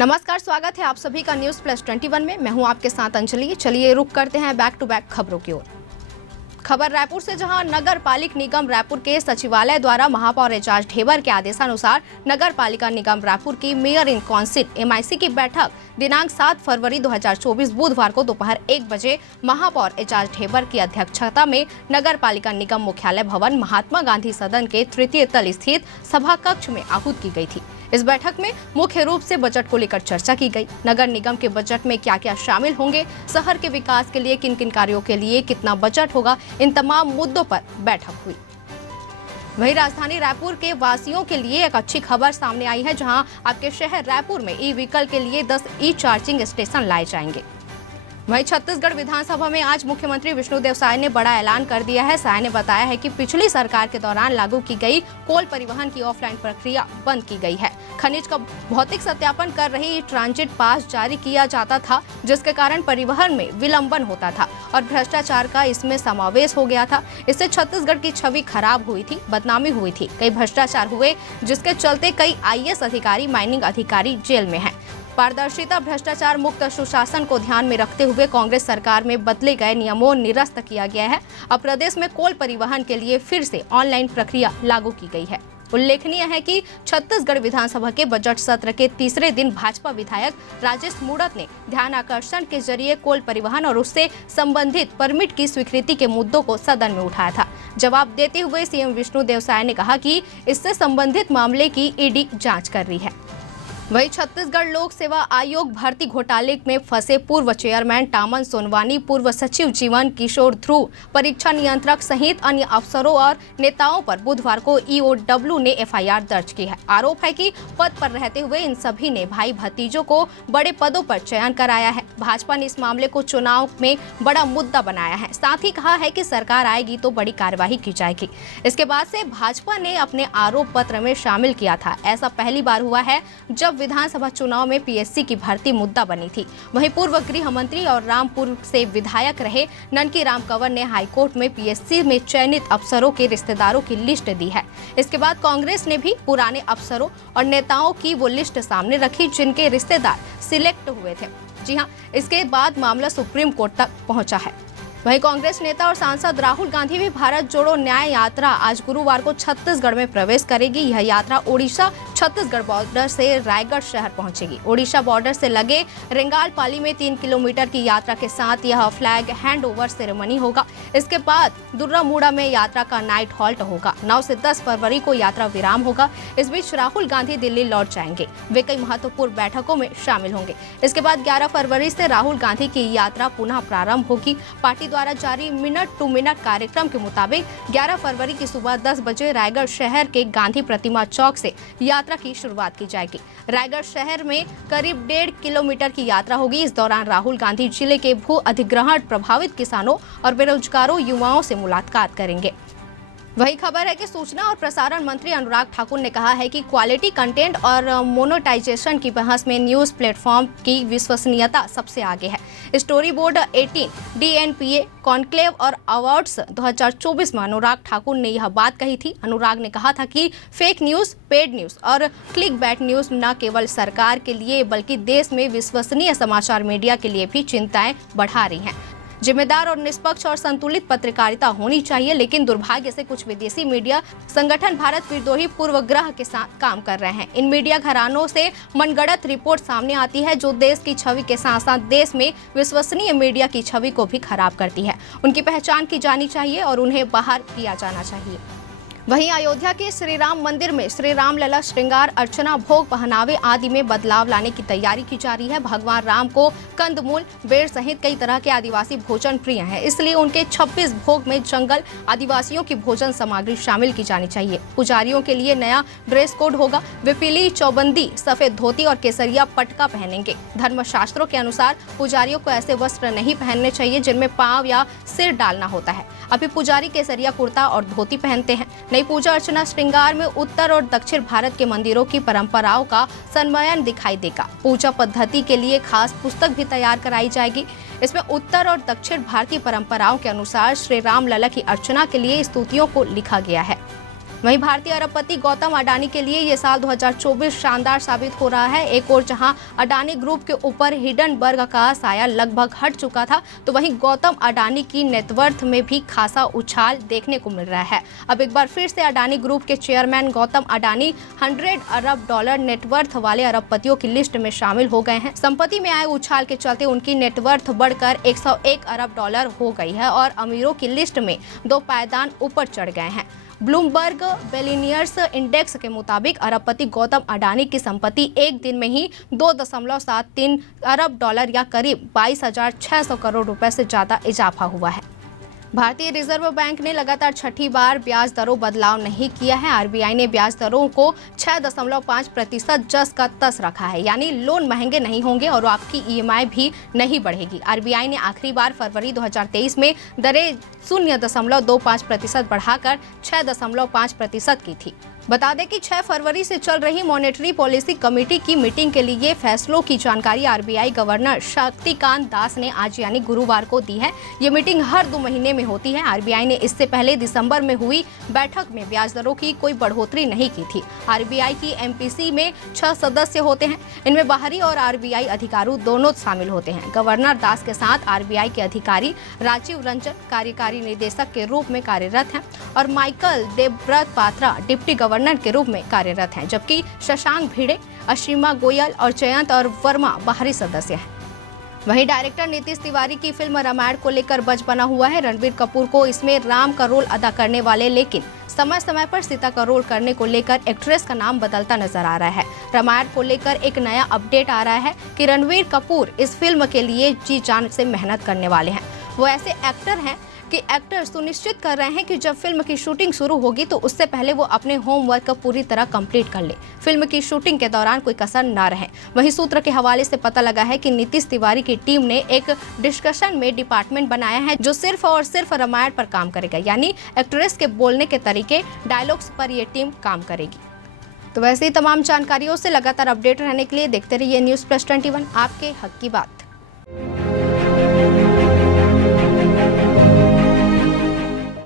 नमस्कार, स्वागत है आप सभी का न्यूज प्लस 21 में। मैं हूं आपके साथ अंजलि। चलिए रुक करते हैं बैक टू बैक खबरों की ओर। खबर रायपुर से, जहां नगर पालिक निगम रायपुर के सचिवालय द्वारा महापौर एजाज ढेबर के आदेशानुसार नगर पालिका निगम रायपुर की मेयर इन काउंसिल MIC की बैठक दिनांक 7 फरवरी 2024 बुधवार को दोपहर 1 बजे महापौर एजाज ढेबर की अध्यक्षता में नगर पालिका निगम मुख्यालय भवन महात्मा गांधी सदन के तृतीय तल स्थित सभा कक्ष में आहूत की गई थी। इस बैठक में मुख्य रूप से बजट को लेकर चर्चा की गई। नगर निगम के बजट में क्या क्या शामिल होंगे, शहर के विकास के लिए किन किन कार्यों के लिए कितना बजट होगा, इन तमाम मुद्दों पर बैठक हुई। वहीं राजधानी रायपुर के वासियों के लिए एक अच्छी खबर सामने आई है, जहां आपके शहर रायपुर में ई-व्हीकल के लिए 10 ई-चार्जिंग स्टेशन लाए जाएंगे। वहीं छत्तीसगढ़ विधानसभा में आज मुख्यमंत्री विष्णुदेव साय ने बड़ा ऐलान कर दिया है। साय ने बताया है कि पिछली सरकार के दौरान लागू की गई कोल परिवहन की ऑफलाइन प्रक्रिया बंद की गई है। खनिज का भौतिक सत्यापन कर रही ट्रांजिट पास जारी किया जाता था, जिसके कारण परिवहन में विलंबन होता था और भ्रष्टाचार का इसमें समावेश हो गया था। इससे छत्तीसगढ़ की छवि खराब हुई थी, बदनामी हुई थी, कई भ्रष्टाचार हुए, जिसके चलते कई IAS अधिकारी, माइनिंग अधिकारी जेल में हैं। पारदर्शिता, भ्रष्टाचार मुक्त सुशासन को ध्यान में रखते हुए कांग्रेस सरकार में बदले गए नियमों निरस्त किया गया है। अब प्रदेश में कोल परिवहन के लिए फिर से ऑनलाइन प्रक्रिया लागू की गई है। उल्लेखनीय है कि छत्तीसगढ़ विधानसभा के बजट सत्र के तीसरे दिन भाजपा विधायक राजेश मूणत ने ध्यान आकर्षण के जरिए कोल परिवहन और उससे संबंधित परमिट की स्वीकृति के मुद्दों को सदन में उठाया था। जवाब देते हुए CM विष्णुदेव साय ने कहा कि इससे संबंधित मामले की ED जांच कर रही है। वहीं छत्तीसगढ़ लोक सेवा आयोग भर्ती घोटाले में फंसे पूर्व चेयरमैन टामन सोनवानी, पूर्व सचिव जीवन किशोर ध्रुव, परीक्षा नियंत्रक सहित अन्य अफसरों और नेताओं पर बुधवार को EOW ने FIR दर्ज की है। आरोप है कि पद पर रहते हुए इन सभी ने भाई भतीजों को बड़े पदों पर चयन कराया है। भाजपा ने इस मामले को चुनाव में बड़ा मुद्दा बनाया है। साथ ही कहा है कि सरकार आएगी तो बड़ी कार्यवाही की जाएगी। इसके बाद से भाजपा ने अपने आरोप पत्र में शामिल किया था। ऐसा पहली बार हुआ है जब विधानसभा चुनाव में PSC की भर्ती मुद्दा बनी थी। वहीं पूर्व गृह मंत्री और रामपुर से विधायक रहे ननकी राम कंवर ने हाईकोर्ट में PSC में चयनित अफसरों के रिश्तेदारों की लिस्ट दी है। इसके बाद कांग्रेस ने भी पुराने अफसरों और नेताओं की वो लिस्ट सामने रखी जिनके रिश्तेदार सिलेक्ट हुए थे। जी हाँ, इसके बाद मामला सुप्रीम कोर्ट तक पहुंचा है। वहीं कांग्रेस नेता और सांसद राहुल गांधी भी भारत जोड़ो न्याय यात्रा आज गुरुवार को छत्तीसगढ़ में प्रवेश करेगी। यह यात्रा ओडिशा छत्तीसगढ़ बॉर्डर से रायगढ़ शहर पहुंचेगी। ओडिशा बॉर्डर से लगे रेंगालपाली में 3 किलोमीटर की यात्रा के साथ यह फ्लैग हैंड ओवर सेरेमनी होगा। इसके बाद दुर्रामुड़ा में यात्रा का नाइट हॉल्ट होगा। 9 से 10 फरवरी को यात्रा विराम होगा। इस बीच राहुल गांधी दिल्ली लौट जाएंगे। वे कई महत्वपूर्ण बैठकों में शामिल होंगे। इसके बाद 11 फरवरी से राहुल गांधी की यात्रा पुनः प्रारंभ होगी। पार्टी द्वारा जारी मिनट टू मिनट कार्यक्रम के मुताबिक 11 फरवरी की सुबह 10 बजे रायगढ़ शहर के गांधी प्रतिमा चौक से यात्रा की शुरुआत की जाएगी। रायगढ़ शहर में करीब 1.5 किलोमीटर की यात्रा होगी। इस दौरान राहुल गांधी जिले के भू अधिग्रहण प्रभावित किसानों और बेरोजगारों युवाओं से मुलाकात करेंगे। वही खबर है कि सूचना और प्रसारण मंत्री अनुराग ठाकुर ने कहा है कि क्वालिटी कंटेंट और मोनेटाइजेशन की बहस में न्यूज प्लेटफॉर्म की विश्वसनीयता सबसे आगे है। स्टोरी बोर्ड 18 DNPA कॉन्क्लेव और अवार्ड्स 2024 में अनुराग ठाकुर ने यह बात कही थी। अनुराग ने कहा था कि फेक न्यूज, पेड न्यूज और क्लिक बैट न्यूज न केवल सरकार के लिए बल्कि देश में विश्वसनीय समाचार मीडिया के लिए भी चिंताएं बढ़ा रही हैं। जिम्मेदार और निष्पक्ष और संतुलित पत्रकारिता होनी चाहिए, लेकिन दुर्भाग्य से कुछ विदेशी मीडिया संगठन भारत विद्रोही पूर्वग्रह के साथ काम कर रहे हैं। इन मीडिया घरानों से मनगढ़ंत रिपोर्ट सामने आती है जो देश की छवि के साथ साथ देश में विश्वसनीय मीडिया की छवि को भी खराब करती है। उनकी पहचान की जानी चाहिए और उन्हें बाहर किया जाना चाहिए। वहीं अयोध्या के श्री राम मंदिर में श्री राम लला श्रृंगार अर्चना, भोग पहनावे आदि में बदलाव लाने की तैयारी की जा रही है। भगवान राम को कंदमूल, बेर सहित कई तरह के आदिवासी भोजन प्रिय हैं, इसलिए उनके 26 भोग में जंगल आदिवासियों की भोजन सामग्री शामिल की जानी चाहिए। पुजारियों के लिए नया ड्रेस कोड होगा। वे पीली चौबंदी, सफेद धोती और केसरिया पटका पहनेंगे। धर्मशास्त्रों के अनुसार पुजारियों को ऐसे वस्त्र नहीं पहनने चाहिए जिनमें पांव या सिर डालना होता है। अभी पुजारी केसरिया कुर्ता और धोती पहनते हैं। नई पूजा अर्चना श्रृंगार में उत्तर और दक्षिण भारत के मंदिरों की परंपराओं का सम्मेलन दिखाई देगा। पूजा पद्धति के लिए खास पुस्तक भी तैयार कराई जाएगी। इसमें उत्तर और दक्षिण भारतीय परंपराओं के अनुसार श्री राम लला की अर्चना के लिए स्तुतियों को लिखा गया है। वहीं भारतीय अरबपति गौतम अडानी के लिए ये साल 2024 शानदार साबित हो रहा है। एक और जहां अडानी ग्रुप के ऊपर हिडनबर्ग का साया लगभग हट चुका था, तो वहीं गौतम अडानी की नेटवर्थ में भी खासा उछाल देखने को मिल रहा है। अब एक बार फिर से अडानी ग्रुप के चेयरमैन गौतम अडानी 100 अरब डॉलर नेटवर्थ वाले अरबपतियों की लिस्ट में शामिल हो गए हैं। संपत्ति में आए उछाल के चलते उनकी नेटवर्थ बढ़कर 101 अरब डॉलर हो गई है और अमीरों की लिस्ट में 2 पायदान ऊपर चढ़ गए हैं। ब्लूमबर्ग बिलियनियर्स इंडेक्स के मुताबिक अरबपति गौतम अडानी की संपत्ति एक दिन में ही 2.73 अरब डॉलर या करीब 22,600 करोड़ रुपए से ज्यादा इजाफा हुआ है। भारतीय रिजर्व बैंक ने लगातार छठी बार ब्याज दरों बदलाव नहीं किया है। आरबीआई ने ब्याज दरों को 6.5% जस का तस रखा है, यानी लोन महंगे नहीं होंगे और आपकी ईएमआई भी नहीं बढ़ेगी। आरबीआई ने आखिरी बार फरवरी 2023 में दरें 0.25% बढ़ाकर 6.5% की थी। बता दें कि 6 फरवरी से चल रही मॉनेटरी पॉलिसी कमेटी की मीटिंग के लिए फैसलों की जानकारी आरबीआई गवर्नर शक्तिकांत दास ने आज यानी गुरुवार को दी है। ये मीटिंग हर 2 महीने में होती है। आरबीआई ने इससे पहले दिसंबर में हुई बैठक में ब्याज दरों की कोई बढ़ोतरी नहीं की थी। आरबीआई की एमपीसी में 6 सदस्य होते हैं। इनमें बाहरी और आरबीआई अधिकारी दोनों शामिल होते हैं। गवर्नर दास के साथ आरबीआई के अधिकारी राजीव रंजन कार्यकारी निदेशक के रूप में कार्यरत हैं और Michael Devvrat Patra deputy governor के रूप में कार्यरत हैं, जबकि शशांक भिड़े, असीमा गोयल और जयंत और वर्मा बाहरी सदस्य हैं। वहीं डायरेक्टर नीतीश तिवारी की फिल्म रामायण को लेकर बज बना हुआ है। रणबीर कपूर को इसमें राम का रोल अदा करने वाले लेकिन समय समय पर सीता का रोल करने को लेकर एक्ट्रेस का नाम बदलता नजर आ रहा है। रामायण को लेकर एक नया अपडेट आ रहा है कि रणबीर कपूर इस फिल्म के लिए जी जान से मेहनत करने वाले हैं। वो ऐसे एक्टर हैं कि एक्टर सुनिश्चित कर रहे हैं कि जब फिल्म की शूटिंग शुरू होगी तो उससे पहले वो अपने होमवर्क पूरी तरह कंप्लीट कर ले, फिल्म की शूटिंग के दौरान कोई कसर ना रहे। वहीं सूत्र के हवाले से पता लगा है कि नीतीश तिवारी की टीम ने एक डिस्कशन में डिपार्टमेंट बनाया है जो सिर्फ और सिर्फ रामायण पर काम करेगा, यानी एक्ट्रेस के बोलने के तरीके, डायलॉग्स पर ये टीम काम करेगी। तो वैसे ही तमाम जानकारियों से लगातार अपडेट रहने के लिए देखते रहिए News+21, आपके हक की बात।